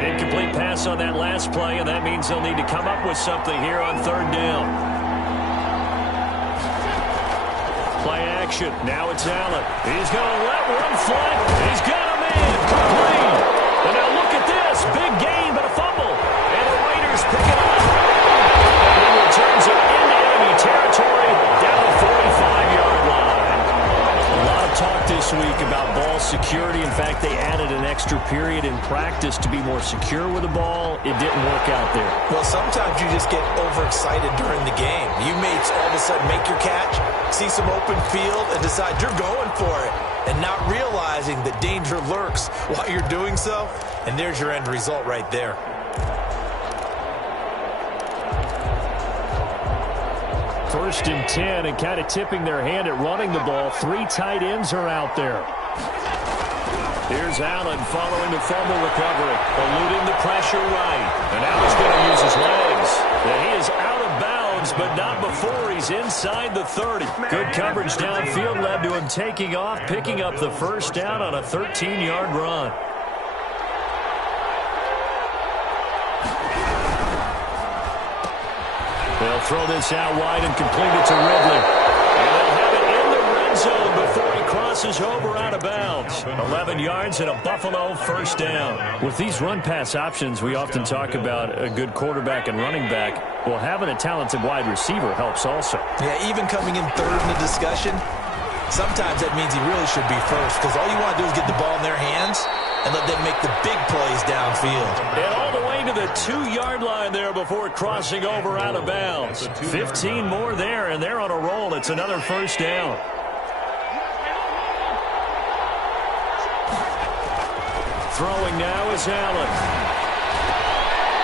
An incomplete pass on that last play, and that means they'll need to come up with something here on third down. Play action. Now it's Allen. He's going to let one fly. He's got him in. Complete. And now look at this. Big gain, but a fumble. And the Raiders pick it up. And he returns it into enemy territory down the 45-yard line. A lot of talk this week about ball security. In fact, they added an extra period in practice to be more secure with the ball. It didn't work out there. Well, sometimes you just get overexcited during the game. You may all of a sudden make your catch, see some open field, and decide you're going for it, and not realizing the danger lurks while you're doing so. And there's your end result right there. First and 10, and kind of tipping their hand at running the ball. 3 tight ends are out there. Here's Allen following the fumble recovery, eluding the pressure right. And now he's going to use his legs. And he is out of bounds, but not before he's inside the 30. Good coverage downfield led to him taking off, picking up the first down on a 13-yard run. They'll throw this out wide and complete it to Ridley. And they'll have it in the red zone before he crosses over out of bounds. 11 yards and a Buffalo first down. With these run-pass options, we often talk about a good quarterback and running back. Well, having a talented wide receiver helps also. Yeah, even coming in third in the discussion, sometimes that means he really should be first, because all you want to do is get the ball in their hands and let them make the big plays downfield. And all the way to the 2-yard line there before crossing over out of bounds. 15 more there, and they're on a roll. It's another first down. Throwing now is Allen.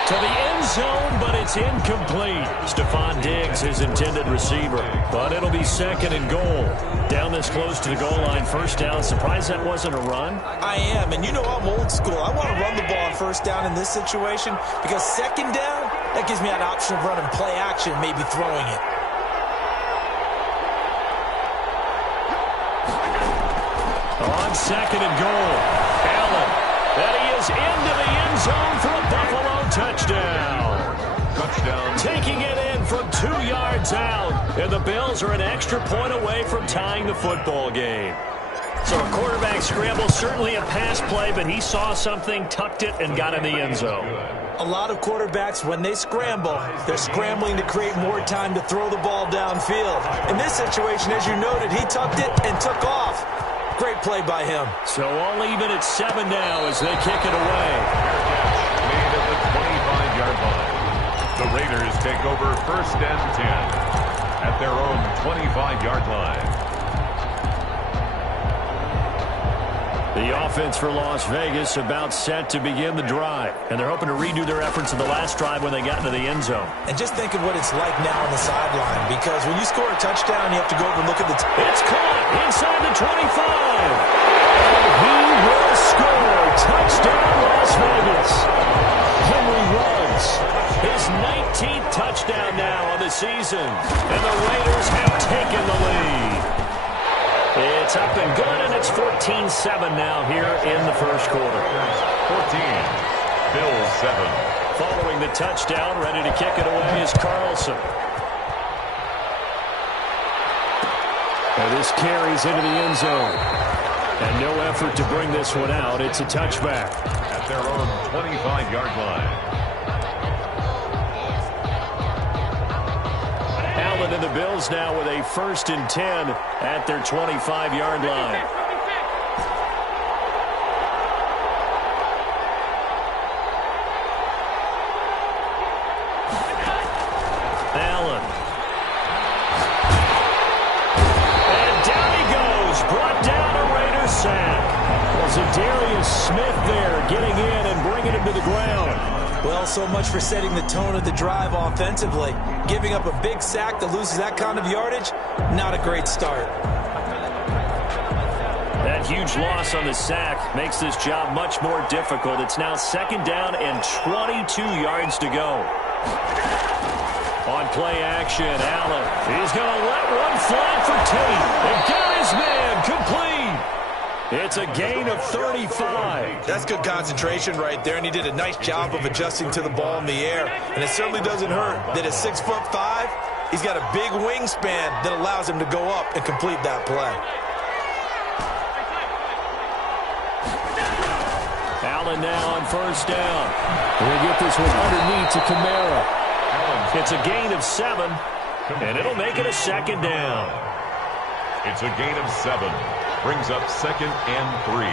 To the end zone, but it's incomplete. Stephon Diggs, his intended receiver. But it'll be second and goal. Down this close to the goal line, first down. Surprised that wasn't a run? I am, and you know I'm old school. I want to run the ball on first down in this situation, because second down, that gives me an option of running play action, maybe throwing it. On second and goal, Allen. And he is into the end zone for a Buffalo touchdown. Touchdown. Taking it in from 2 yards out. And the Bills are an extra point away from tying the football game. So a quarterback scramble, certainly a pass play, but he saw something, tucked it, and got in the end zone. A lot of quarterbacks, when they scramble, they're scrambling to create more time to throw the ball downfield. In this situation, as you noted, he tucked it and took off. Great play by him. So all even at 7 now as they kick it away. Made at the 25-yard line. The Raiders take over first and 10 at their own 25-yard line. The offense for Las Vegas about set to begin the drive. And they're hoping to redo their efforts in the last drive when they got into the end zone. And just think of what it's like now on the sideline, because when you score a touchdown, you have to go over and look at the... It's caught inside the 25. And he will score. Touchdown, Las Vegas. Henry runs his 19th touchdown now on the season. And the Raiders have taken the lead. It's up and good, and it's 14-7 now here in the first quarter. 14, Bills 7. Following the touchdown, ready to kick it away is Carlson. And this carries into the end zone. And no effort to bring this one out. It's a touchback. At their own 25-yard line. Allen and the Bills now with a first and 10 at their 25-yard line. Allen. And down he goes. Brought down a Raiders sack. Was it Darius Smith there getting in and bringing him to the ground? Well, so much for setting the tone of the drive offensively. Giving up a big sack that loses that kind of yardage, not a great start. That huge loss on the sack makes this job much more difficult. It's now second down and 22 yards to go. On play action, Allen. He's going to let one fly for Tate. And got his man complete. It's a gain of 35. That's good concentration right there, and he did a nice job of adjusting to the ball in the air. And it certainly doesn't hurt that at 6'5", he's got a big wingspan that allows him to go up and complete that play. Allen now on first down. We'll get this one underneath to Kamara. It's a gain of 7, and it'll make it a second down. It's a gain of 7. Brings up 2nd and 3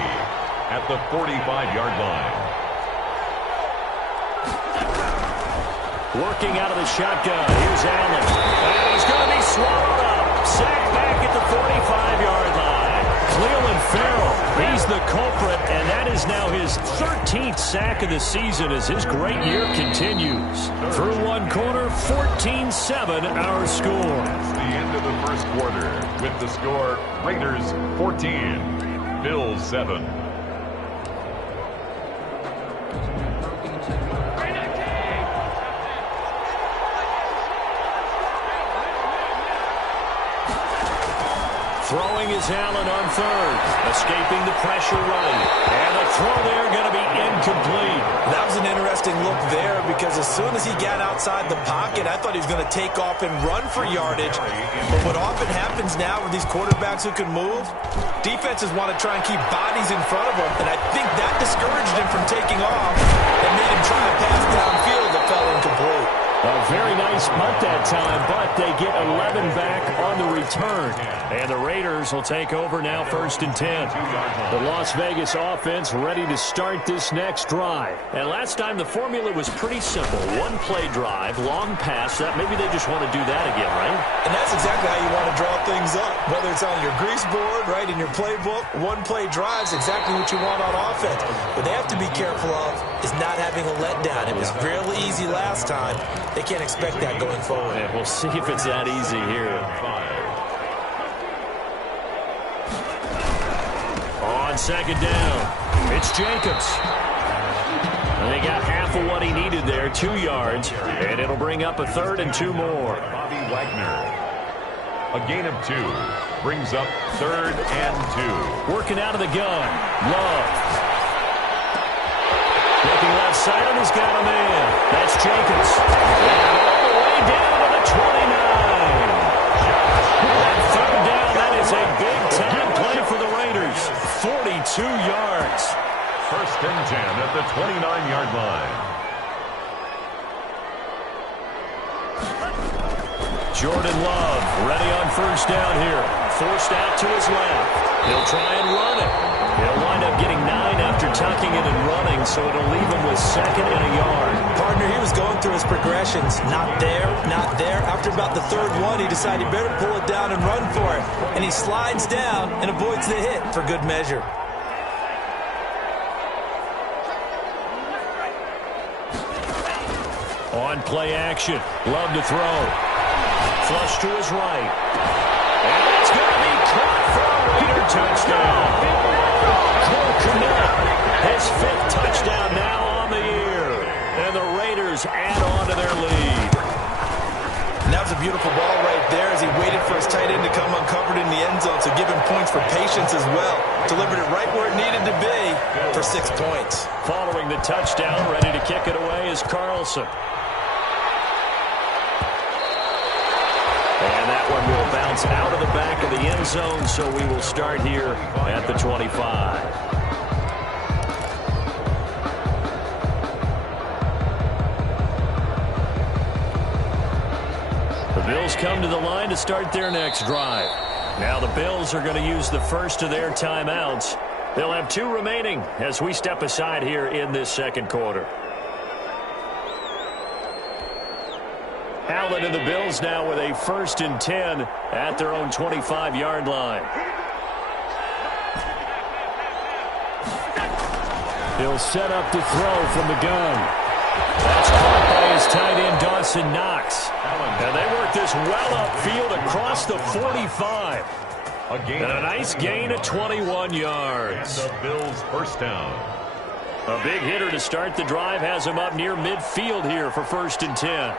at the 45-yard line. Working out of the shotgun. Here's Allen. And he's going to be swallowed up. Sacked back at the 45-yard line. Cleveland Farrell, he's the culprit, and that is now his 13th sack of the season as his great year continues. Through one quarter, 14-7 our score. It's the end of the first quarter with the score Raiders 14, Bills 7. Throwing is Allen on third. Escaping the pressure right. And the throw there going to be incomplete. That was an interesting look there because as soon as he got outside the pocket, I thought he was going to take off and run for yardage. But what often happens now with these quarterbacks who can move, defenses want to try and keep bodies in front of them. And I think that discouraged him from taking off and made him try a pass downfield that fell incomplete. A very nice punt that time, but they get 11 back on the return. And the Raiders will take over now 1st and 10. The Las Vegas offense ready to start this next drive. And last time the formula was pretty simple. One-play drive, long pass. That maybe they just want to do that again, right? And that's exactly how you want to draw things up. Whether it's on your grease board, right, in your playbook, one-play drive is exactly what you want on offense. What they have to be careful of is not having a letdown. It was really easy last time. They can't expect that going forward. Yeah, we'll see if it's that easy here. On second down, it's Jacobs. And they got half of what he needed there, 2 yards, and it'll bring up a 3rd and 2 more. Bobby Wagner. A gain of 2 brings up 3rd and 2. Working out of the gun, Love. Looking left side, and he's got a man. That's Jacobs. And all the way down to the 29. And 3rd down, that is a big-time play for the Raiders. 42 yards. 1st and 10 at the 29-yard line. Jordan Love ready on first down here. Forced out to his left. He'll try and run it. He'll wind up getting 9 after tucking it and running, so it'll leave him with 2nd and a yard. Partner, he was going through his progressions. Not there, not there. After about the 3rd one, he decided he better pull it down and run for it. And he slides down and avoids the hit for good measure. On play action. Love to throw. Flush to his right. And it's going to be caught for a Raider touchdown. Cole Kmet, his 5th touchdown now on the year. And the Raiders add on to their lead. And that was a beautiful ball right there as he waited for his tight end to come uncovered in the end zone, so give him points for patience as well. Delivered it right where it needed to be for 6 points. Following the touchdown, ready to kick it away is Carlson. And that one will bounce out of the back of the end zone, so we will start here at the 25. The Bills come to the line to start their next drive. Now the Bills are going to use the first of their timeouts. They'll have 2 remaining as we step aside here in this second quarter. Allen and the Bills now with a 1st and 10 at their own 25-yard line. He'll set up to throw from the gun. That's caught by his tight end, Dawson Knox. And they work this well upfield across the 45. And a nice gain of 21 yards. And the Bills' 1st down. A big hitter to start the drive has him up near midfield here for 1st and 10.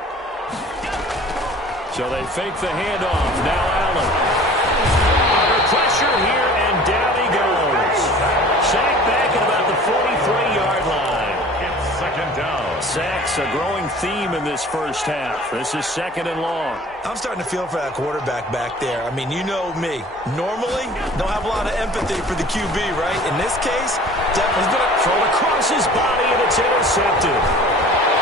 So they fake the handoff. Now Allen. Under pressure here, and down he goes. It's a growing theme in this first half. This is 2nd and long. I'm starting to feel for that quarterback back there. I mean, you know me. Normally, don't have a lot of empathy for the QB, right? In this case, definitely going to throw across his body, and it's intercepted.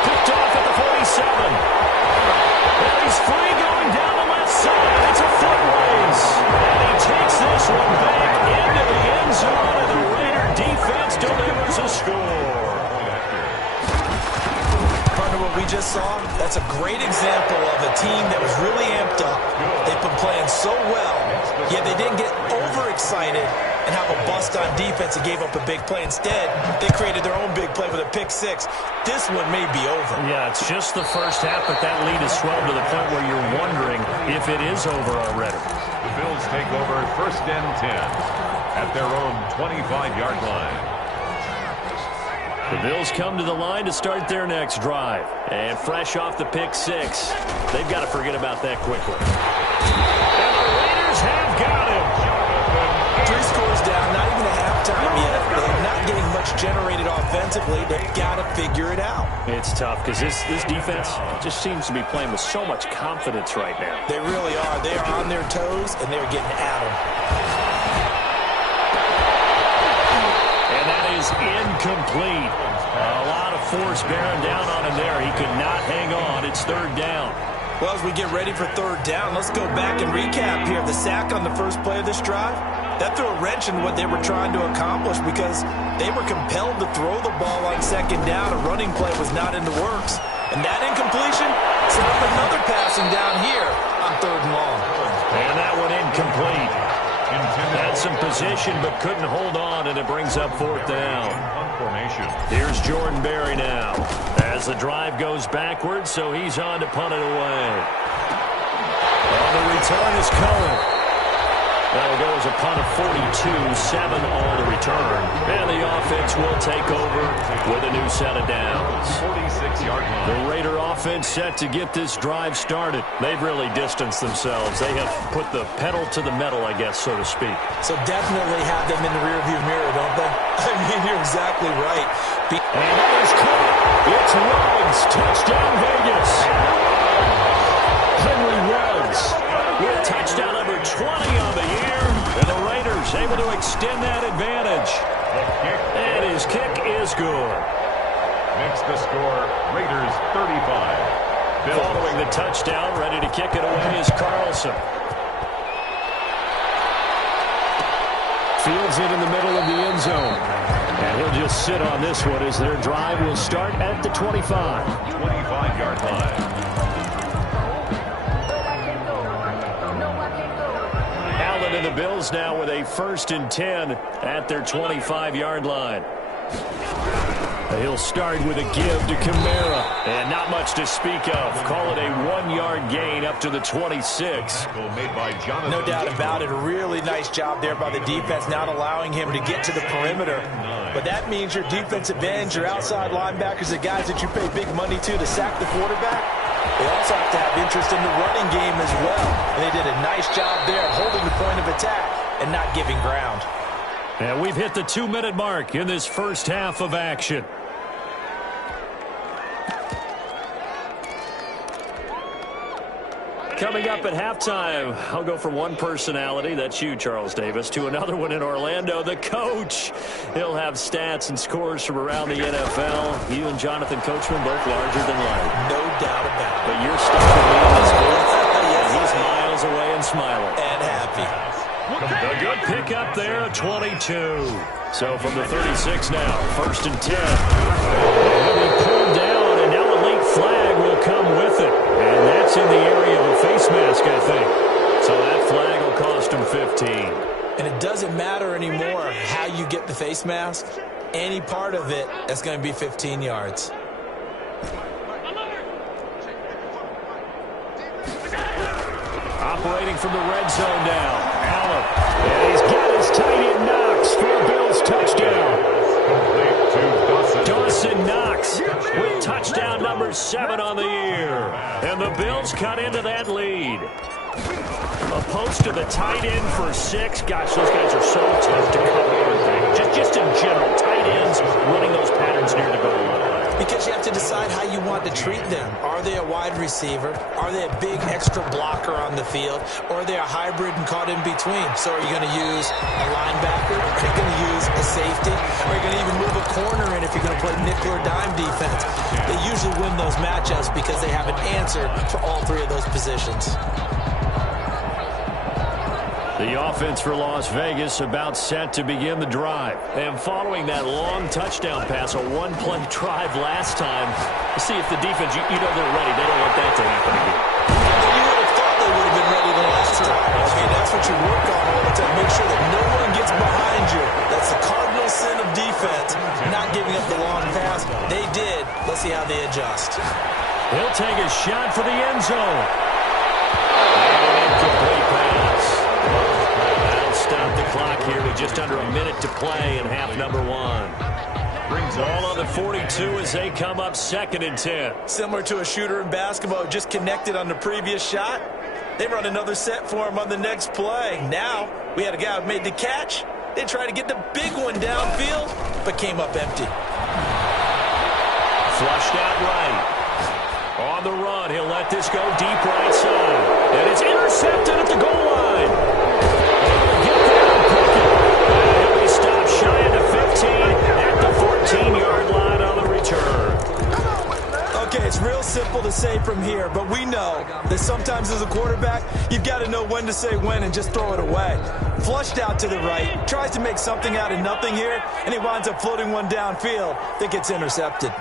Picked off at the 47. And he's free going down the left side. It's a foot race. And he takes this one back into the end zone, and the Raider defense delivers a score. What we just saw, that's a great example of a team that was really amped up. They've been playing so well, yet they didn't get overexcited and have a bust on defense and gave up a big play. Instead, they created their own big play with a pick six. This one may be over. Yeah, it's just the first half, but that lead has swelled to the point where you're wondering if it is over already. The Bills take over 1st and 10 at their own 25-yard line. The Bills come to the line to start their next drive. And fresh off the pick six, they've got to forget about that quickly. And the Raiders have got him. 3 scores down, not even a halftime yet. They're not getting much generated offensively. They've got to figure it out. It's tough because this defense just seems to be playing with so much confidence right now. They really are. They are on their toes, and they're getting at them. And that is incomplete. A lot of force bearing down on him there. He could not hang on. It's 3rd down. Well, as we get ready for 3rd down, let's go back and recap here. The sack on the first play of this drive, that threw a wrench in what they were trying to accomplish because they were compelled to throw the ball on 2nd down. A running play was not in the works. And that incompletion set up another passing down here on 3rd and long. And that one incomplete. Had some position but couldn't hold on, and it brings up 4th down. Here's Jordan Berry now as the drive goes backwards, so he's on to punt it away. And the return is Cohen. That'll go as a punt of 42, 7 on the return. And the offense will take over with a new set of downs. 46-yard line. The Raider offense set to get this drive started. They've really distanced themselves. They have put the pedal to the metal, I guess, so to speak. So definitely have them in the rearview mirror, don't they? I mean, you're exactly right. And that is caught. It's Ruggs. Touchdown, Vegas. Henry Ruggs with touchdown number 20 on the year. And the Raiders able to extend that advantage. And his kick is good. Makes the score Raiders 35. Bills. Following the touchdown, ready to kick it away is Carlson. Fields it in the middle of the end zone. And he'll just sit on this one as their drive will start at the 25. 25-yard line. Allen and the Bills now with a 1st and 10 at their 25-yard line. He'll start with a give to Kamara. And not much to speak of. Call it a 1-yard gain up to the 26. No doubt about it. A really nice job there by the defense, not allowing him to get to the perimeter. But that means your defensive ends, your outside linebackers, the guys that you pay big money to sack the quarterback, they also have to have interest in the running game as well. And they did a nice job there holding the point of attack and not giving ground. And we've hit the 2-minute mark in this first half of action. Coming up at halftime, I'll go from one personality, that's you, Charles Davis, to another one in Orlando, the coach. He'll have stats and scores from around the NFL. You and Jonathan Coachman both larger than life. No doubt about it. But you're stuck with me in this booth. He's miles away and smiling. And happy. A good pickup there, 22. So from the 36 now, 1st and 10. He'll be pulled down, and now a late flag will come with it. And that's in the area of a face mask, I think. So that flag will cost him 15. And it doesn't matter anymore how you get the face mask. Any part of it, that's going to be 15 yards. Operating from the red zone now. Allen. And he's got his tight end Knox for a Bills touchdown. Dawson Knox with touchdown number 7 on the year. And the Bills cut into that lead. A post to the tight end for 6. Gosh, those guys are so tough to cover. Just in general, tight ends running those patterns near the goal line. Because you have to decide how you want to treat them. Are they a wide receiver? Are they a big extra blocker on the field? Or are they a hybrid and caught in between? So are you going to use a linebacker? Are you going to use a safety? Are you going to even move a corner in if you're going to play nickel or dime defense? They usually win those matchups because they have an answer for all three of those positions. The offense for Las Vegas about set to begin the drive. And following that long touchdown pass, a one-play drive last time, see if the defense, you know they're ready. They don't want that to happen again. You would have thought they would have been ready the last time. I mean, that's what you work on all the time. Make sure that no one gets behind you. That's the cardinal sin of defense, not giving up the long pass. They did. Let's see how they adjust. He'll take a shot for the end zone. And an incomplete pass. That'll stop the clock here with just under a minute to play in half number one. Ball on the 42 as they come up 2nd and 10. Similar to a shooter in basketball, just connected on the previous shot. They run another set for him on the next play. Now, we had a guy who made the catch. They tried to get the big one downfield, but came up empty. Flushed out right. On the run, he'll let this go deep right side. And it's intercepted at the goal line. Able to get there and pick it. And he'll be stopped shy of the 15 at the 14-yard line on the return. Okay, it's real simple to say from here, but we know that sometimes as a quarterback, you've got to know when to say when and just throw it away. Flushed out to the right, tries to make something out of nothing here, and he winds up floating one downfield that gets intercepted.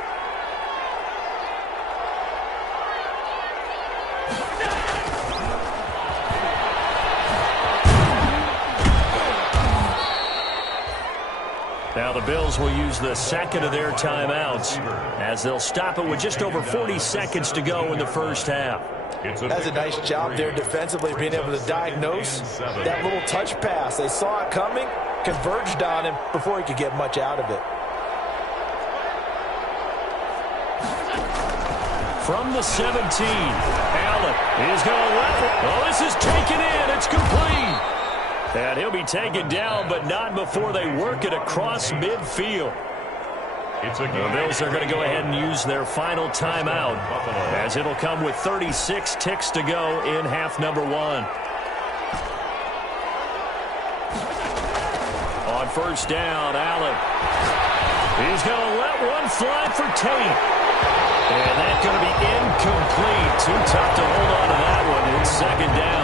Now the Bills will use the second of their timeouts as they'll stop it with just over 40 seconds to go in the first half. That's a nice job there defensively, being able to diagnose that little touch pass. They saw it coming, converged on him before he could get much out of it. From the 17, Allen is going to let it. Oh, this is taken in. It's complete. And he'll be taken down, but not before they work it across midfield. The Bills are going to go ahead and use their final timeout as it'll come with 36 ticks to go in half number one. On first down, Allen. He's going to let one fly for Tate. And that's going to be incomplete. Too tough to hold on to that one. It's 2nd down.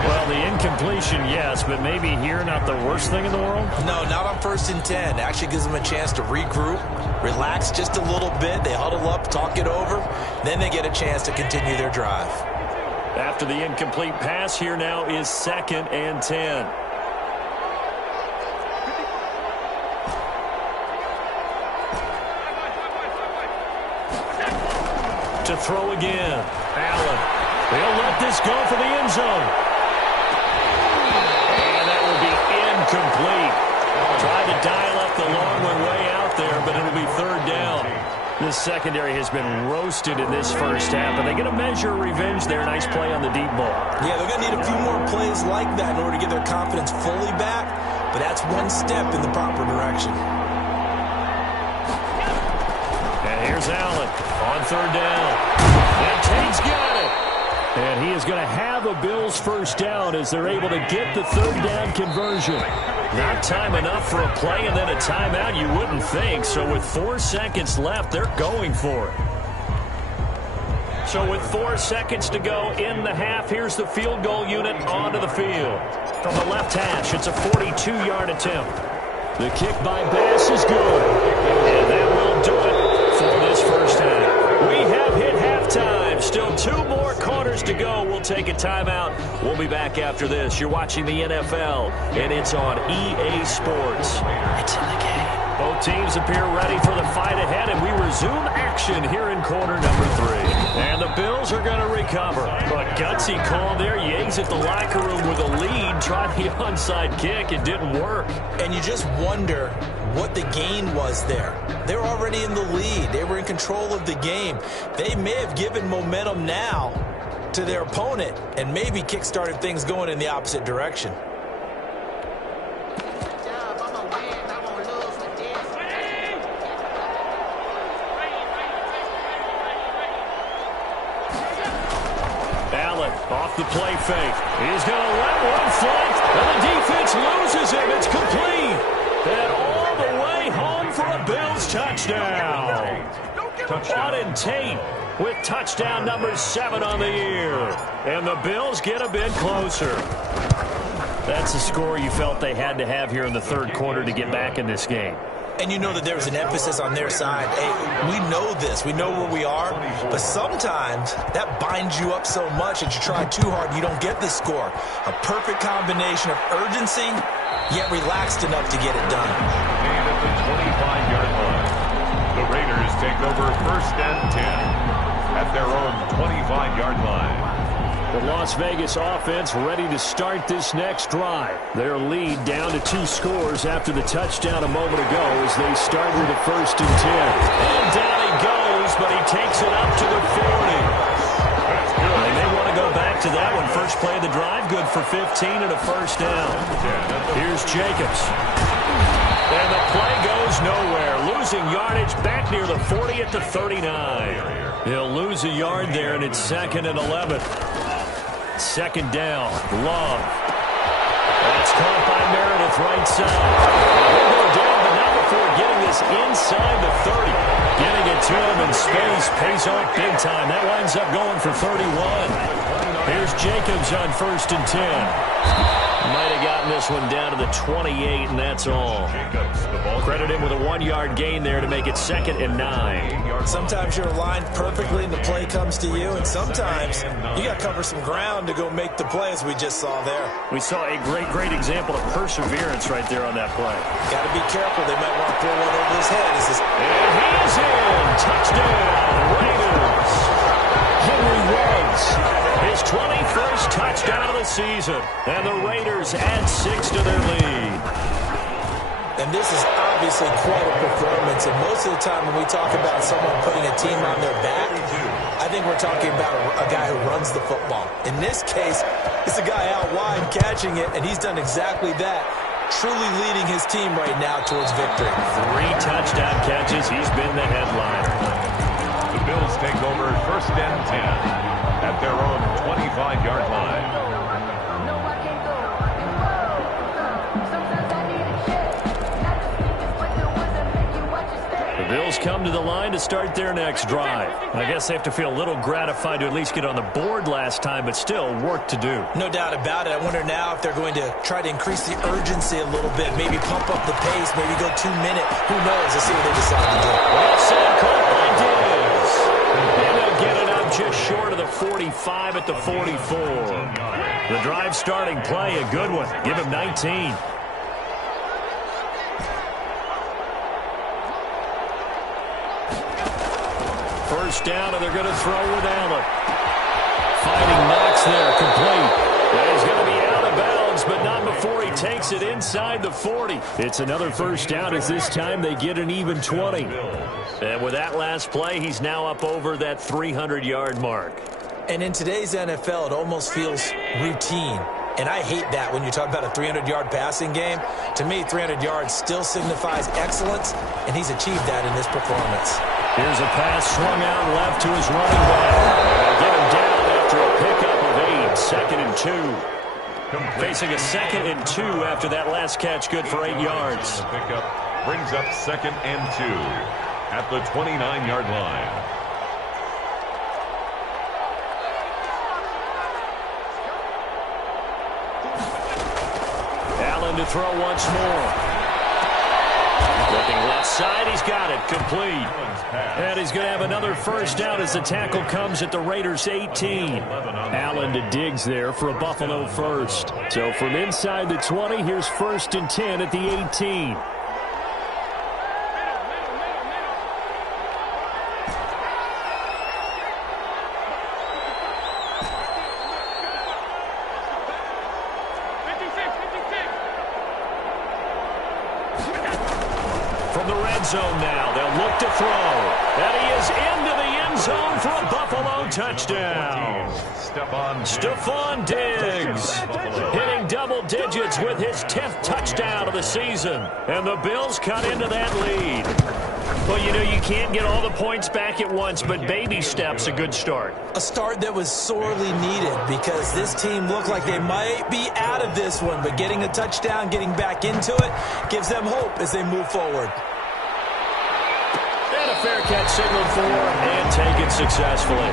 Well, the incompletion, yes, but maybe here not the worst thing in the world? No, not on 1st and 10. Actually gives them a chance to regroup, relax just a little bit. They huddle up, talk it over. Then they get a chance to continue their drive. After the incomplete pass, here now is 2nd and 10. To throw again. Allen. They'll let this go for the end zone. And that will be incomplete. Tried to dial up the long one way out there, but it'll be 3rd down. This secondary has been roasted in this first half, and they get a measure of revenge there. Nice play on the deep ball. Yeah, they're going to need a few more plays like that in order to get their confidence fully back, but that's one step in the proper direction. And here's Allen on 3rd down. And Tate's got it. And he is going to have a Bills first down as they're able to get the 3rd down conversion. Not time enough for a play and then a timeout, you wouldn't think. So with 4 seconds left, they're going for it. So with 4 seconds to go in the half, here's the field goal unit onto the field. From the left hash, it's a 42-yard attempt. The kick by Bass is good. And that will do it for this first half. We have hit halftime. Still 2 more quarters to go. We'll take a timeout. We'll be back after this. You're watching the NFL, and it's on EA Sports. It's in the game. Both teams appear ready for the fight ahead, and we resume action here in quarter number 3. And the Bills are going to recover. A gutsy call there. You exit the locker room with a lead. Tried the onside kick. It didn't work. And you just wonder what the gain was there. They're already in the lead. They were in control of the game. They may have given momentum now to their opponent and maybe kick-started things going in the opposite direction. Off the play fake. He's going to let one fly, and the defense loses him. It's complete. And all the way home for a Bills touchdown. Auden Tate with touchdown number 7 on the year. And the Bills get a bit closer. That's a score you felt they had to have here in the third quarter to get back in this game. And you know that there was an emphasis on their side. Hey, we know this. We know where we are. But sometimes that binds you up so much that you try too hard, you don't get the score. A perfect combination of urgency, yet relaxed enough to get it done. And at the 25-yard line, the Raiders take over 1st and 10 at their own 25-yard line. The Las Vegas offense ready to start this next drive. Their lead down to 2 scores after the touchdown a moment ago as they start with a 1st and 10. And down he goes, but he takes it up to the 40. That's good. They may want to go back to that one. First play of the drive, good for 15 and a 1st down. Here's Jacobs. And the play goes nowhere. Losing yardage back near the 40 at the 39. He'll lose a yard there, and it's 2nd and 11. 2nd down. Love. That's caught by Meredith right side. He'll go down, but not before getting this inside the 30. Getting it to him in space pays off big time. That winds up going for 31. Here's Jacobs on 1st and 10. Might have gotten this one down to the 28, and that's all. Credit him with a 1-yard gain there to make it 2nd and 9. Sometimes you're aligned perfectly and the play comes to you, and sometimes you got to cover some ground to go make the play, as we just saw there. We saw a great example of perseverance right there on that play. Got to be careful. They might want to throw one over his head. And he's in. Touchdown, Raiders. Henry Ruggs, his 21st touchdown of the season. And the Raiders add 6 to their lead. And this is obviously quite a performance. And most of the time when we talk about someone putting a team on their back, I think we're talking about a guy who runs the football. In this case, it's a guy out wide catching it, and he's done exactly that. Truly leading his team right now towards victory. 3 touchdown catches. He's been the headliner. The Bills take over 1st and 10 at their own 25-yard line. The Bills come to the line to start their next drive. I guess they have to feel a little gratified to at least get on the board last time, but still work to do. No doubt about it. I wonder now if they're going to try to increase the urgency a little bit, maybe pump up the pace, maybe go 2-minute. Who knows? Let's see what they decide to do. Well said, caught by Diggs. And they'll get it up just short of the 45 at the 44. The drive starting play, a good one. Give him 19. First down, and they're going to throw with Allen. Fighting Knox there, complete. And he's going to be out of bounds, but not before he takes it inside the 40. It's another first down as this time they get an even 20. And with that last play, he's now up over that 300-yard mark. And in today's NFL, it almost feels routine. And I hate that when you talk about a 300-yard passing game. To me, 300 yards still signifies excellence, and he's achieved that in this performance. Here's a pass swung out left to his running back. Get him down after a pickup of 8. 2nd and 2. Facing a 2nd and 2 after that last catch, good for 8 yards. Pickup brings up 2nd and 2 at the 29-yard line. Allen to throw once more. Looking left side, he's got it, complete. And he's going to have another first down as the tackle comes at the Raiders' 18. Allen to Diggs there for a Buffalo first. So from inside the 20, here's 1st and 10 at the 18. From the red zone now, they'll look to throw. And he is into the end zone for a Buffalo touchdown. Stephon Diggs hitting double digits with his 10th touchdown of the season. And the Bills cut into that lead. Well, you know, you can't get all the points back at once, but baby steps a good start. A start that was sorely needed because this team looked like they might be out of this one, but getting a touchdown, getting back into it, gives them hope as they move forward. And a fair catch signaled for and taken successfully.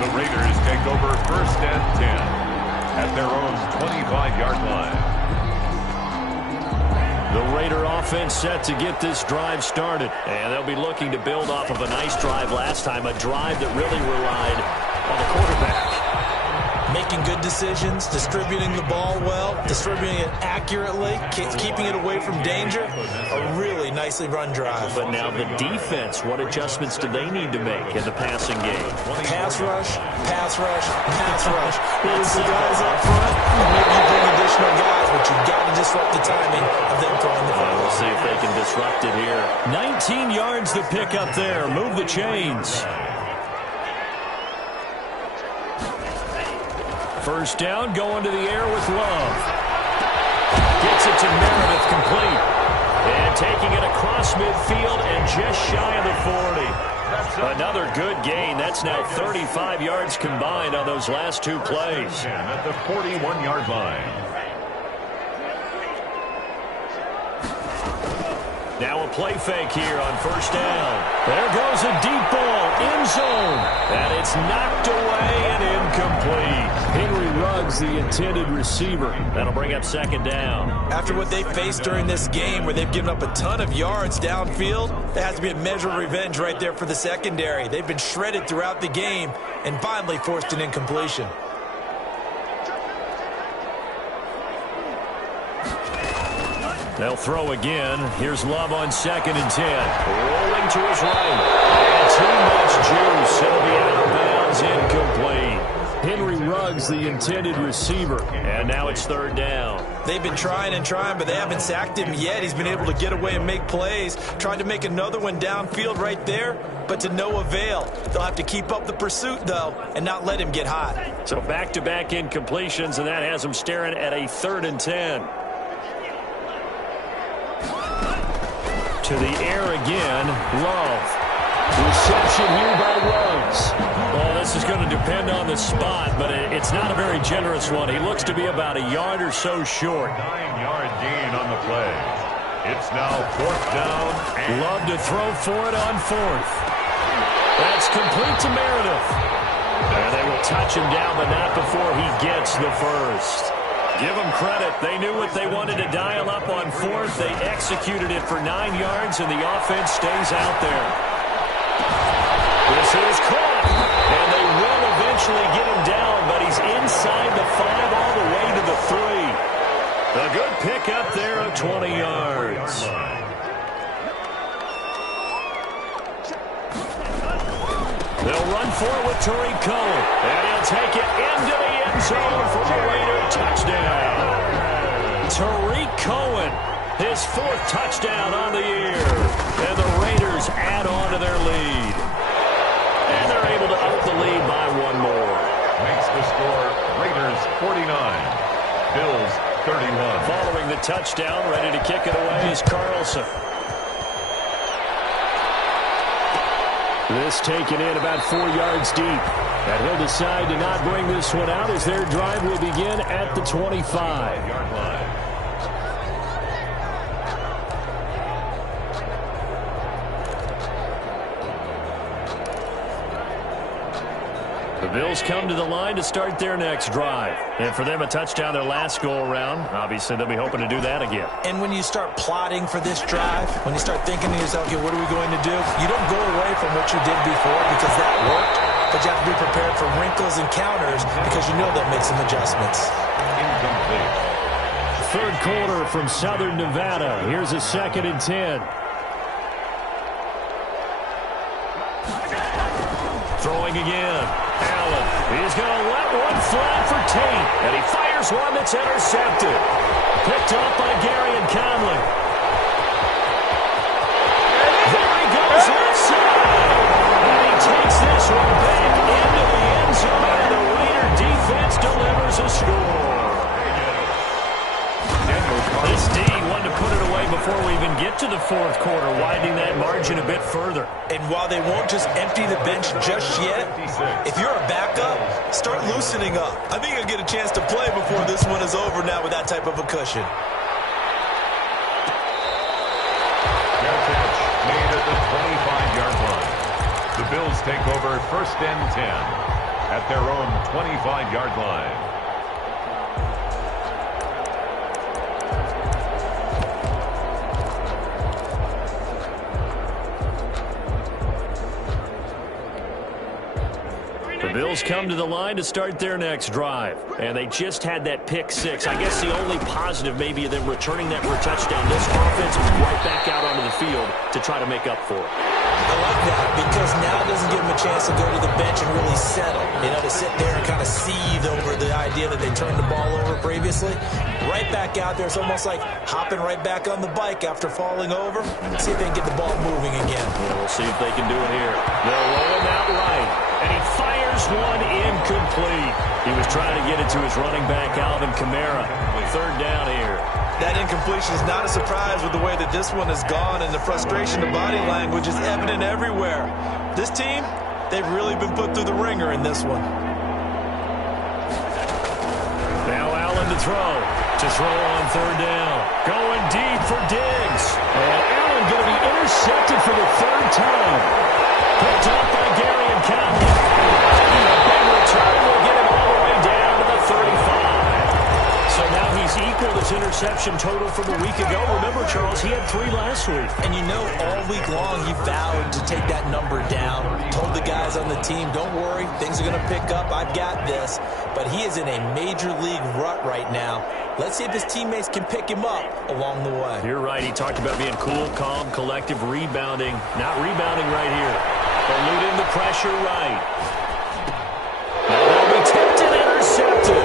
The Raiders take over 1st and 10 at their own 25-yard line. The Raider offense set to get this drive started. And they'll be looking to build off of a nice drive last time, a drive that really relied on the quarterback. Making good decisions, distributing the ball well, distributing it accurately, keeping it away from danger. A really nicely run drive. But now the defense, what adjustments do they need to make in the passing game? Pass rush, pass rush, pass rush. There's the guys up front. Maybe you bring additional guys, but you got to disrupt the timing of them throwing the football. We'll see if they can disrupt it here. 19 yards to pick up there. Move the chains. First down, going to the air with Love. Gets it to Meredith, complete. And taking it across midfield and just shy of the 40. Another good gain. That's now 35 yards combined on those last two plays. At the 41-yard line. Now a play fake here on first down. There goes a deep ball, end zone. And it's knocked away and incomplete. Henry Ruggs, the intended receiver. That'll bring up second down. After what they faced during this game where they've given up a ton of yards downfield, there has to be a measure of revenge right there for the secondary. They've been shredded throughout the game and finally forced an incompletion. They'll throw again. Here's Love on 2nd and 10. Rolling to his right. And too much juice. It'll be out of bounds, incomplete. Henry Ruggs, the intended receiver. And now it's third down. They've been trying and trying, but they haven't sacked him yet. He's been able to get away and make plays. Tried to make another one downfield right there, but to no avail. They'll have to keep up the pursuit, though, and not let him get hot. So back-to-back incompletions, and that has them staring at a 3rd and 10. To the air again, Love. Reception here by Ruggs. Well, this is going to depend on the spot, but it's not a very generous one. He looks to be about a yard or so short. 9-yard gain on the play. It's now 4th down. And Love to throw for it on 4th. That's complete to Meredith. And they will touch him down, but not before he gets the first. Give them credit. They knew what they wanted to dial up on 4th. They executed it for 9 yards, and the offense stays out there. This is caught, and they will eventually get him down, but he's inside the 5 all the way to the 3. A good pickup there of 20 yards. They'll run for it with Tariq Cohen, and he'll take it into the end zone for the Raider touchdown. Tariq Cohen, his 4th touchdown on the year, and the Raiders add on to their lead. And they're able to up the lead by 1 more. makes the score Raiders 49, Bills 31. Following the touchdown, ready to kick it away is Carlson. This taken in about 4 yards deep. And he'll decide to not bring this one out as their drive will begin at the 25-yard line. The Bills come to the line to start their next drive. And for them, a touchdown their last go-around. Obviously, they'll be hoping to do that again. And when you start plotting for this drive, when you start thinking to yourself, okay, what are we going to do? You don't go away from what you did before because that worked. But you have to be prepared for wrinkles and counters because you know they'll make some adjustments. Incomplete. Third quarter from Southern Nevada. Here's a 2nd and 10. Throwing again. Allen. He's going to let one fly for Tate. And he fires one that's intercepted. Picked up by Gary and Conley. There he goes left side. And he takes this one back into the end zone. And the Raider defense delivers a score. This D wanted to put it away before we even get to the fourth quarter, widening that margin a bit further. And while they won't just empty the bench just yet, if you're a backup, start loosening up. I think you'll get a chance to play before this one is over now with that type of a cushion. Their catch made at the 25-yard line. The Bills take over first and 10 at their own 25-yard line. The Bills come to the line to start their next drive. And they just had that pick six. I guess the only positive maybe of them returning that for a touchdown. This offense is right back out onto the field to try to make up for it. I like that because now it doesn't give them a chance to go to the bench and really settle. You know, to sit there and kind of seethe over the idea that they turned the ball over previously. Right back out there. It's almost like hopping right back on the bike after falling over. See if they can get the ball moving again. Yeah, we'll see if they can do it here. They'll roll him out right. And he fires one incomplete. He was trying to get it to his running back, Alvin Kamara. Third down here. That incompletion is not a surprise with the way that this one has gone, and the frustration, the body language is evident everywhere. This team, they've really been put through the ringer in this one. Now Allen to throw. To throw on third down. Going deep for Diggs. And Allen going to be intercepted for the third time. Picked up by Gary and Conley. A big return will get him all the way down to the 35. So now he's equaled his interception total from a week ago. Remember, Charles, he had 3 last week. And you know, all week long he vowed to take that number down. Told the guys on the team, don't worry, things are going to pick up. I've got this. But he is in a major league rut right now. Let's see if his teammates can pick him up along the way. You're right. He talked about being cool, calm, collective, rebounding. Not rebounding right here. Eluding the pressure right. Now they'll be tipped and intercepted.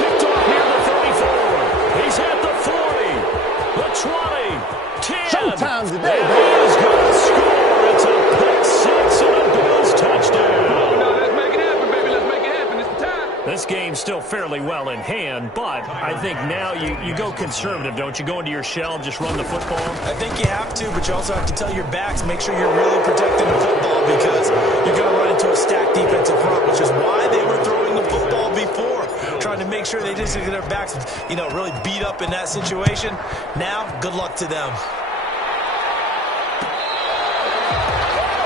Picked off near the 34. He's at the 40. The 20. 10. Showtime today, and he is going to score. It's a pick six and a Bills touchdown. Let's make it happen, baby. Let's make it happen. It's the time. This game's still fairly well in hand, but I think now you go conservative, don't you? Go into your shell, just run the football. I think you have to, but you also have to tell your backs, make sure you're really protecting the football because you're going to run into a stacked defensive front, which is why they were throwing the football before, trying to make sure they didn't get their backs, really beat up in that situation. Now, good luck to them.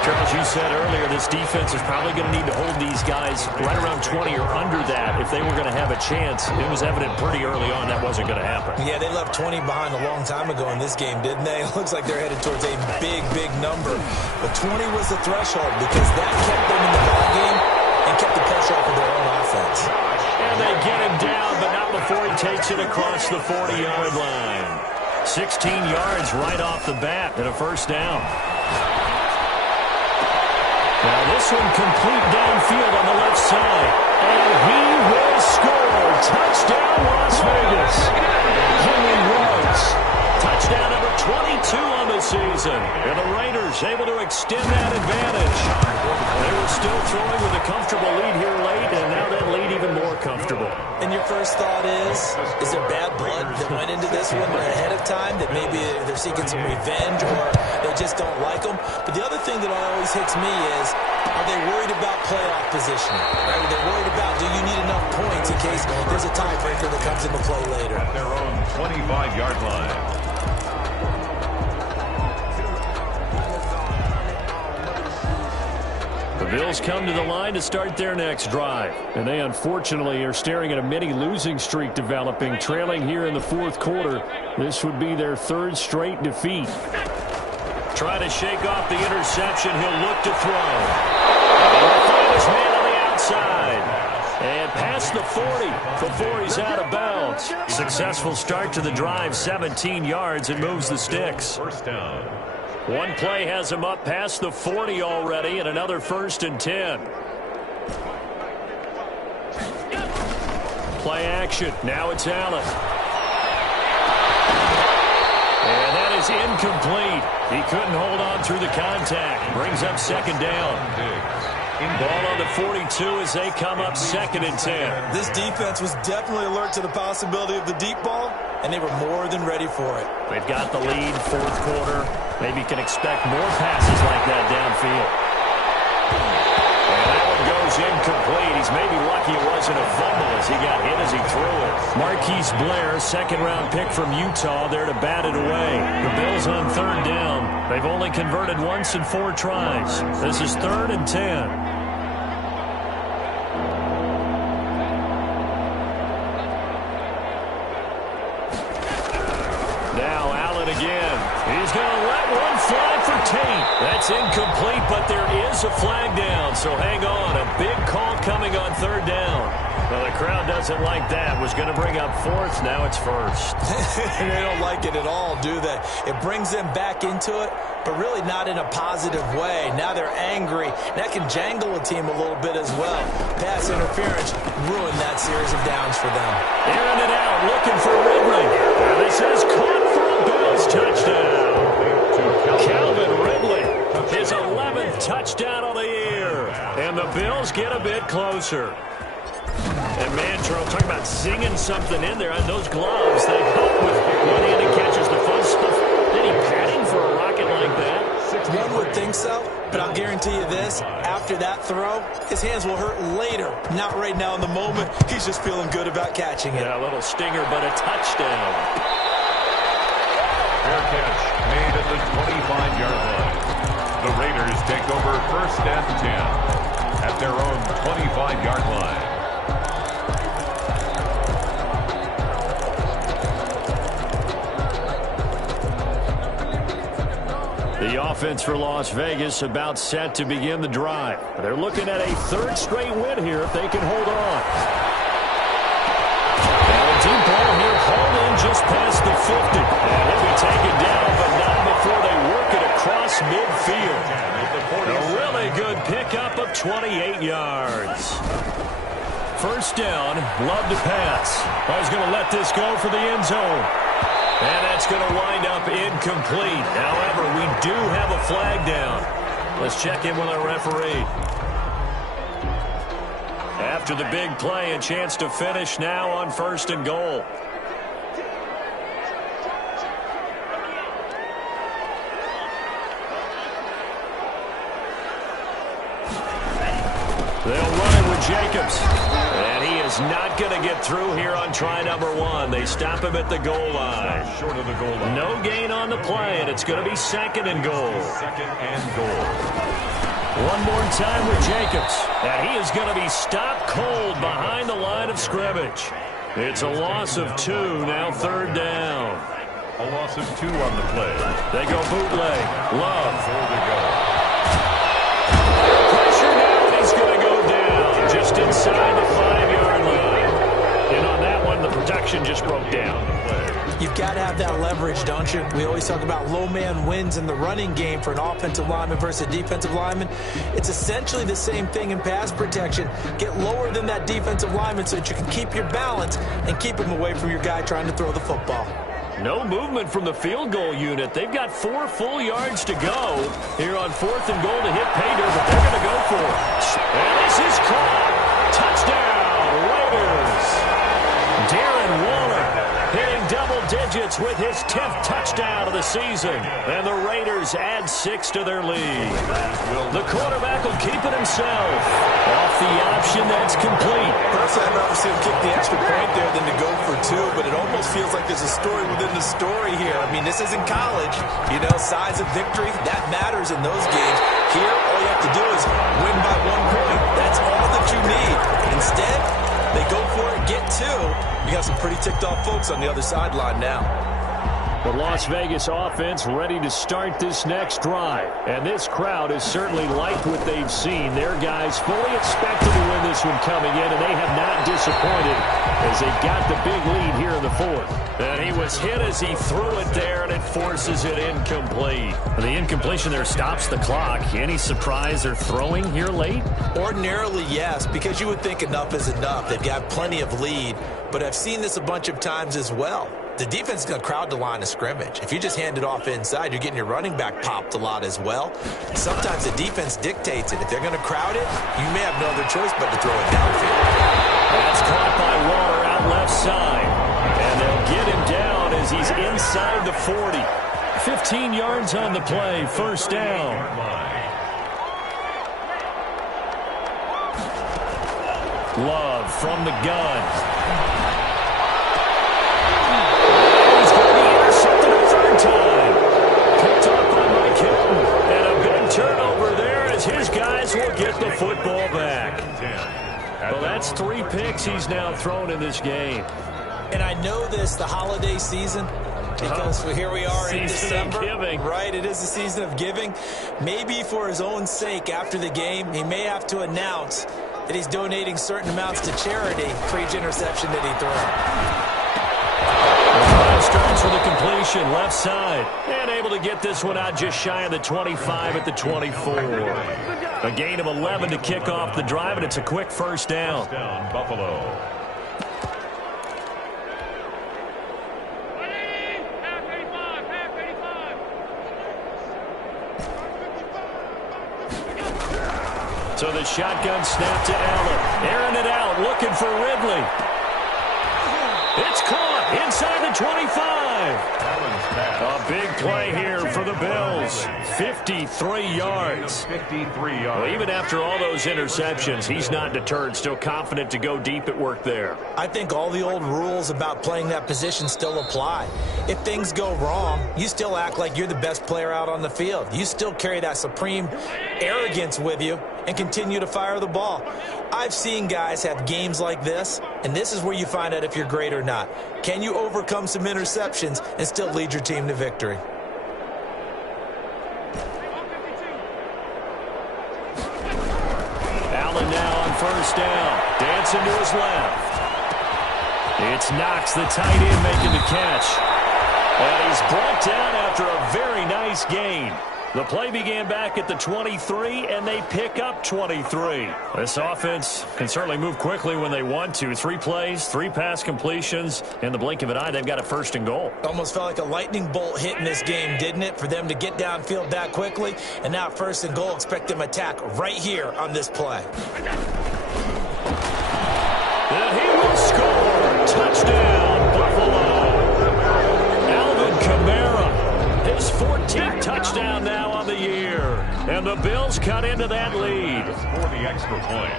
Charles, you said earlier this defense is probably going to need to hold these guys right around 20 or under that if they were going to have a chance. It was evident pretty early on that wasn't going to happen. Yeah, they left 20 behind a long time ago in this game, didn't they? It looks like they're headed towards a big, big number. But 20 was the threshold because that kept them in the ballgame and kept the pressure off of their own offense. And they get him down, but not before he takes it across the 40-yard line. 16 yards right off the bat and a first down. Now this one complete downfield on the left side. And he will score. Touchdown, Las Vegas. Henry Ruggs. Touchdown number 22 on the season. And the Raiders able to extend that advantage. They were still throwing with a comfortable lead here late, and now that lead even more comfortable. And your first thought is there bad blood that went into this one ahead of time, that maybe they're seeking some revenge or they just don't like them? But the other thing that always hits me is, are they worried about playoff positioning? Right? Are they worried about, do you need enough points in case there's a tiebreaker that comes into play later? At their own 25-yard line. The Bills come to the line to start their next drive. And they unfortunately are staring at a mini losing streak developing, trailing here in the fourth quarter. This would be their third straight defeat. Try to shake off the interception. He'll look to throw. He'll find his man on the outside. And past the 40 before he's out of bounds. Successful start to the drive, 17 yards, and moves the sticks. First down. One play has him up past the 40 already, and another 1st and 10. Play action. Now it's Allen. And that is incomplete. He couldn't hold on through the contact. Brings up second down. Ball on the 42 as they come up 2nd and 10. This defense was definitely alert to the possibility of the deep ball, and they were more than ready for it. They've got the lead, 4th quarter. Maybe can expect more passes like that downfield. And that one goes incomplete. He's maybe lucky it wasn't a fumble as he got hit as he threw it. Marquise Blair, 2nd-round pick from Utah, there to bat it away. The Bills on 3rd down. They've only converted once in 4 tries. This is 3rd and 10. Now Allen again. He's going to let one fly for Tate. That's incomplete, but there is a flag down. So hang on. A big call coming on 3rd down. Well, the crowd doesn't like that. Was going to bring up 4th. Now it's 1st. They don't like it at all, do they? It brings them back into it, but really not in a positive way. Now they're angry. That can jangle a team a little bit as well. Pass interference ruined that series of downs for them. Airing it out, looking for Ridley. And this is caught for a Bills touchdown. Calvin Ridley, his 11th touchdown of the year. And the Bills get a bit closer. And Mantro, talking about singing something in there. And those gloves, they help with one-handed catches the fun stuff. Any padding for a rocket like that? One would think so, but I'll guarantee you this. After that throw, his hands will hurt later. Not right now in the moment. He's just feeling good about catching it. Yeah, a little stinger, but a touchdown. Fair catch made at the 25-yard line. The Raiders take over 1st and 10 at their own 25-yard line. The offense for Las Vegas about set to begin the drive. They're looking at a 3rd straight win here if they can hold on. And a deep ball here, hauled in just past the 50. And he'll be taken down, but not before they work it across midfield. A really good pickup of 28 yards. 1st down, Love to pass. I was going to let this go for the end zone. And that's going to wind up incomplete. However, we do have a flag down. Let's check in with our referee. After the big play, a chance to finish now on 1st and goal. They'll run it with Jacobs. And he is not going to get through here on try number 1. They stop him at the goal line. Short of the goal line. No gain on the play, and it's going to be 2nd and goal. 2nd and goal. One more time with Jacobs. And he is going to be stopped cold behind the line of scrimmage. It's a loss of 2, now 3rd down. A loss of 2 on the play. They go bootleg. Love. Before they go. Pressure now, and he's going to go down just inside the 5-yard line. And on that one, the protection just broke down. You've got to have that leverage, don't you? We always talk about low man wins in the running game for an offensive lineman versus a defensive lineman. It's essentially the same thing in pass protection. Get lower than that defensive lineman so that you can keep your balance and keep him away from your guy trying to throw the football. No movement from the field goal unit. They've got 4 full yards to go here on 4th and goal to hit pay dirt, but they're going to go for it. And this is caught. Touchdown, Raiders. Darren Waller hitting double digits with his 10th touchdown of the season. And the Raiders add 6 to their lead. The quarterback will keep it himself. Off the option, that's complete. Personally, I'd rather see him kick the extra point there than to go for 2, but it almost feels like there's a story within the story here. I mean, this isn't college. You know, size of victory, that matters in those games. Here, all you have to do is win by 1 point. That's all that you need. Instead, they go for it, get 2. You got some pretty ticked off folks on the other sideline now. The Las Vegas offense ready to start this next drive. And this crowd has certainly liked what they've seen. Their guys fully expected to win this one coming in, and they have not disappointed as they've got the big lead here in the 4th. And he was hit as he threw it there, and it forces it incomplete. The incompletion there stops the clock. Any surprise they're throwing here late? Ordinarily, yes, because you would think enough is enough. They've got plenty of lead, but I've seen this a bunch of times as well. the defense is going to crowd the line of scrimmage. If you just hand it off inside, you're getting your running back popped a lot as well. Sometimes the defense dictates it. If they're going to crowd it, you may have no other choice but to throw it downfield. That's caught by Waller out left side. And they'll get him down as he's inside the 40. 15 yards on the play, first down. Love from the gun. He's going to intercept it a third time. Picked up by Mike Hilton. And a big turnover there as his guys will get the football back. Well, that's 3 picks he's now thrown in this game. And I know this, the holiday season, because here we are in December. Right, it is the season of giving. Maybe for his own sake after the game, he may have to announce that he's donating certain amounts to charity for each interception that he throws. Starts with a completion, left side. And able to get this one out just shy of the 25 at the 24. A gain of 11 to kick off the drive, and it's a quick first down. Buffalo. So the shotgun snap to Allen. Airing it out, looking for Ridley. It's caught inside the 25. A big play here for the Bills. 53 yards. 53 yards. Well, even after all those interceptions, he's not deterred, still confident to go deep at work there. I think all the old rules about playing that position still apply. If things go wrong, you still act like you're the best player out on the field. You still carry that supreme arrogance with you and continue to fire the ball. I've seen guys have games like this, and this is where you find out if you're great or not. Can you overcome some interceptions and still lead your team to victory? Allen now on first down. Dancing to his left. It's Knox, the tight end, making the catch. And he's brought down after a very nice gain. The play began back at the 23, and they pick up 23. This offense can certainly move quickly when they want to. 3 plays, 3 pass completions. In the blink of an eye, they've got a first and goal. Almost felt like a lightning bolt hit in this game, didn't it? For them to get downfield that quickly. And now first and goal, expect them to attack right here on this play. And he will score. Touchdown, Buffalo. Alvin Kamara. His 14th touchdown now on the year. And the Bills cut into that lead. For the extra point.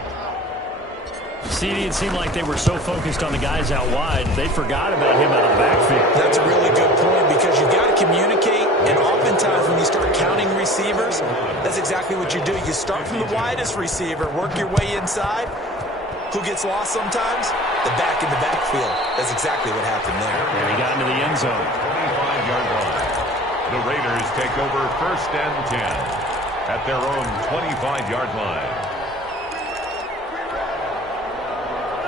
CD, it seemed like they were so focused on the guys out wide, they forgot about him out of the backfield. That's a really good point because you've got to communicate, and oftentimes when you start counting receivers, that's exactly what you do. You start from the widest receiver, work your way inside. Who gets lost sometimes? The back in the backfield. That's exactly what happened there. And he got into the end zone. 25-yard line. The Raiders take over first and 10 at their own 25-yard line.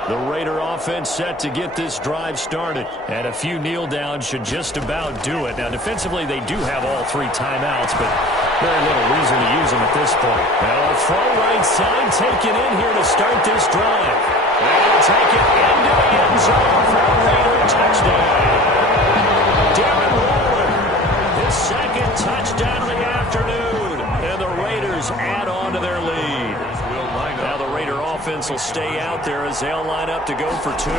The Raider offense set to get this drive started. And a few kneel downs should just about do it. Now, defensively, they do have all 3 timeouts, but very little reason to use them at this point. Now, a throw right side taken in here to start this drive. And he'll take it into the end zone for a Raider touchdown. Darren Waller, his 2nd touchdown of the afternoon. And the Raiders add on to their lead. Now the Raider offense will stay out there as they'll line up to go for 2.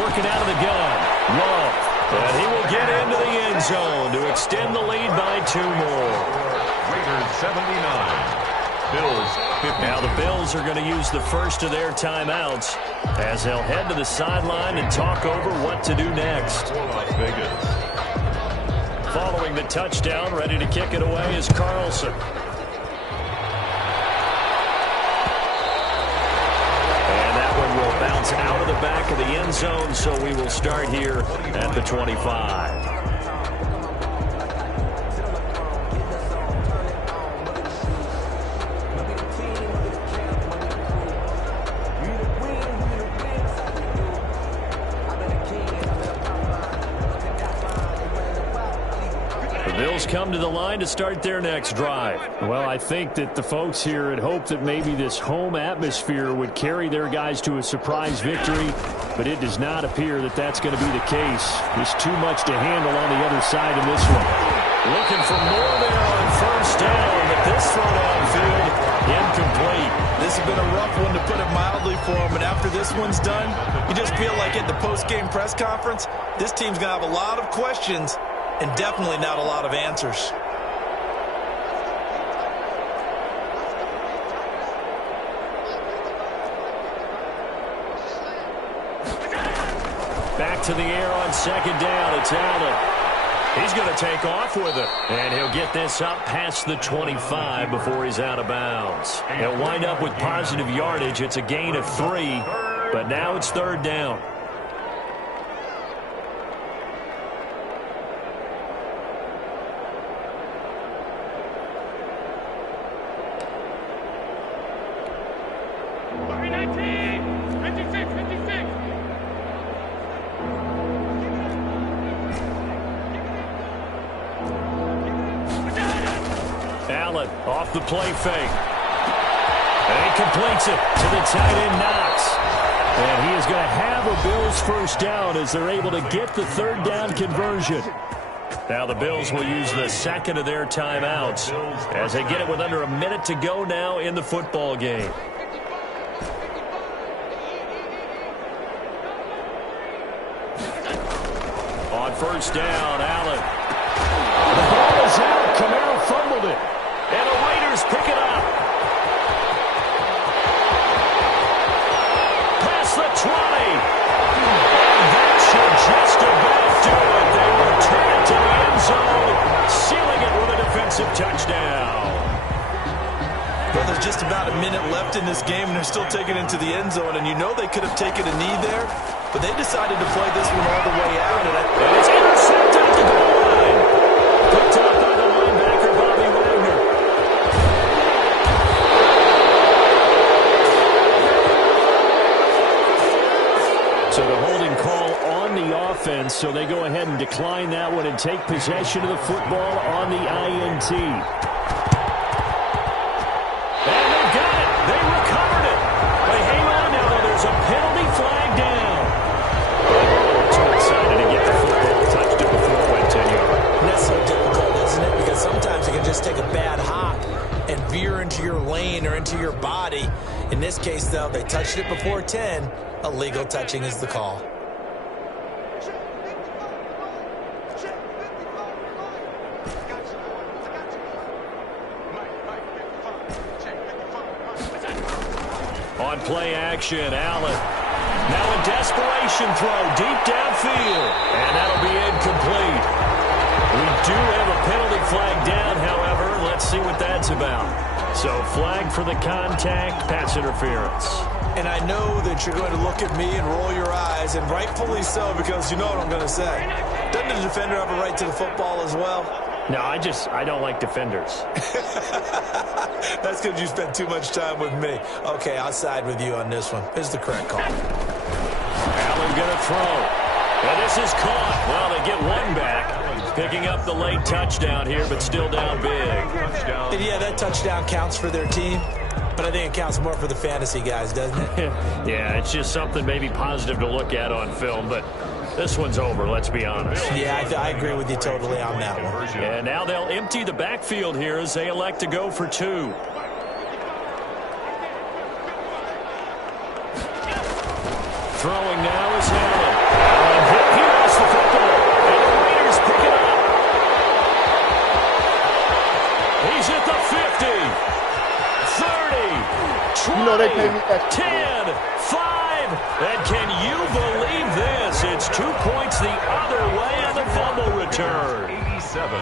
Working out of the gun. Love. And he will get into the end zone to extend the lead by 2 more. Raiders 79. Bills 50. Now the Bills are going to use the first of their timeouts as they'll head to the sideline and talk over what to do next. Las Vegas. Following the touchdown, ready to kick it away is Carlson. Will bounce out of the back of the end zone, so we will start here at the 25. The Bills come to the line to start their next drive. Well, I think that the folks here had hoped that maybe this home atmosphere would carry their guys to a surprise victory, but it does not appear that that's going to be the case. There's too much to handle on the other side in this one. Looking for more there on first down, but this throw downfield, incomplete. This has been a rough one, to put it mildly, for him, and after this one's done, you just feel like at the post-game press conference, this team's going to have a lot of questions and definitely not a lot of answers. Back to the air on second down. It's Allen. He's going to take off with it. And he'll get this up past the 25 before he's out of bounds. He'll wind up with positive yardage. It's a gain of 3, but now it's third down. Allen off the play fake. And he completes it to the tight end, Knox. And he is going to have a Bills first down as they're able to get the third down conversion. Now the Bills will use the second of their timeouts as they get it with under a minute to go now in the football game. On first down, Allen. The ball is out. Kamara fumbled it. And the Raiders pick it up. Past the 20. And that should just about do it. They return it to the end zone, sealing it with a defensive touchdown. Well, there's just about a minute left in this game, and they're still taking it to the end zone. And you know they could have taken a knee there, but they decided to play this one all the way out. And it's intercepted at the goal line. Picked up by the linebacker, Bobby Wagner. So the holding call on the offense, so they go ahead and decline that one and take possession of the football on the INT. And they got it. They recovered it. They hang on now, though. There's a penalty flag down. Too excited to get the football touched it before it went 10 yards. And that's so difficult, isn't it? Because sometimes you can just take a bad hop and veer into your lane or into your body. In this case, though, they touched it before 10. Illegal touching is the call. On play action, Allen. Now a desperation throw deep downfield. And that'll be incomplete. We do have a penalty flag down, however. Let's see what that's about. So flag for the contact, pass interference. And I know that you're going to look at me and roll your eyes, and rightfully so, because you know what I'm going to say. Doesn't the defender have a right to the football as well? No, I don't like defenders. That's because you spent too much time with me. Okay, I'll side with you on this one. This is the correct call. Allen going to throw. And this is caught. Well, they get one back. Picking up the late touchdown here, but still down big. And yeah, that touchdown counts for their team, but I think it counts more for the fantasy guys, doesn't it? Yeah, it's just something maybe positive to look at on film, but this one's over, let's be honest. Yeah, I agree with you totally on that one. And now they'll empty the backfield here as they elect to go for 2. Throwing now is Allen. He lost the football, and the Raiders pick it up. He's at the 50, 30, 20, 10, 5. And can you believe this? It's 2 points the other way on the fumble return. 87,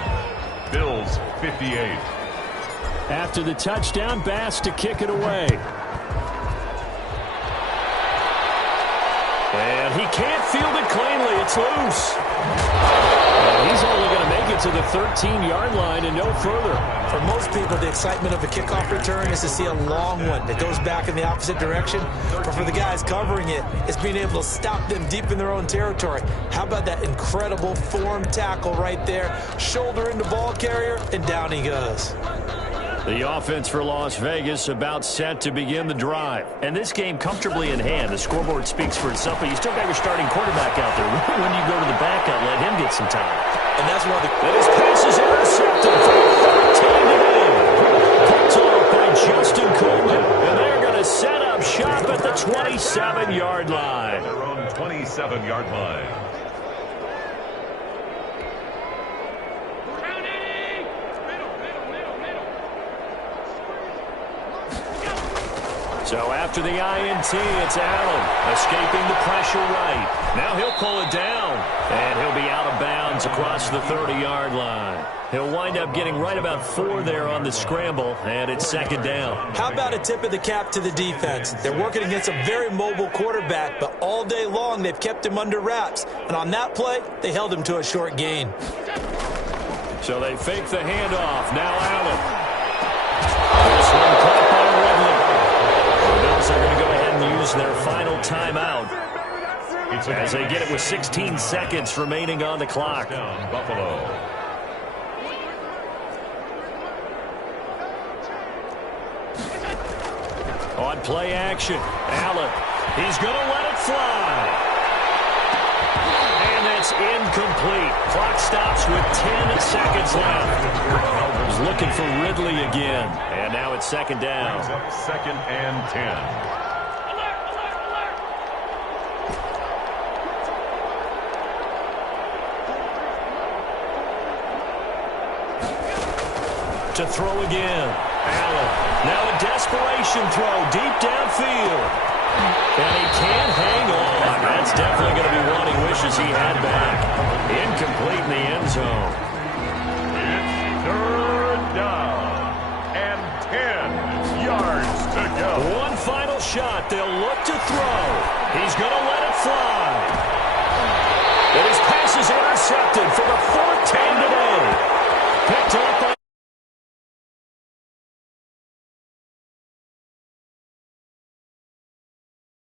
Bills 58. After the touchdown, Bass to kick it away. And he can't field it cleanly. It's loose. And he's only going to make it it to the 13-yard line and no further. For most people, the excitement of a kickoff return is to see a long one that goes back in the opposite direction. But for the guys covering it, it's being able to stop them deep in their own territory. How about that incredible form tackle right there? Shoulder into ball carrier, and down he goes. The offense for Las Vegas about set to begin the drive. And this game comfortably in hand. The scoreboard speaks for itself, but you still got your starting quarterback out there. When do you go to the backup, let him get some time? And that's one of the... And his pass is intercepted for 13 to go. Picked off by Justin Coleman. And they're going to set up shop at the 27-yard line. Their own 27-yard line. So after the INT, it's Allen escaping the pressure right. Now he'll pull it down, and he'll be out of bounds across the 30-yard line. He'll wind up getting right about 4 there on the scramble, and it's second down. How about a tip of the cap to the defense? They're working against a very mobile quarterback, but all day long they've kept him under wraps. And on that play, they held him to a short gain. So they fake the handoff. Now Allen. This one caught by Ridley. The Bills are going to go ahead and use their final timeout as they get it with 16 seconds remaining on the clock. Buffalo. On play action, Allen. He's going to let it fly. And that's incomplete. Clock stops with 10 seconds left. He's looking for Ridley again. And now it's second down. Brings up second and 10. To throw again. Allen. Now a desperation throw deep downfield. And he can't hang on. That's definitely going to be one he wishes he had back. Incomplete in the end zone. It's third down and 10 yards to go. One final shot. They'll look to throw. He's going to let it fly.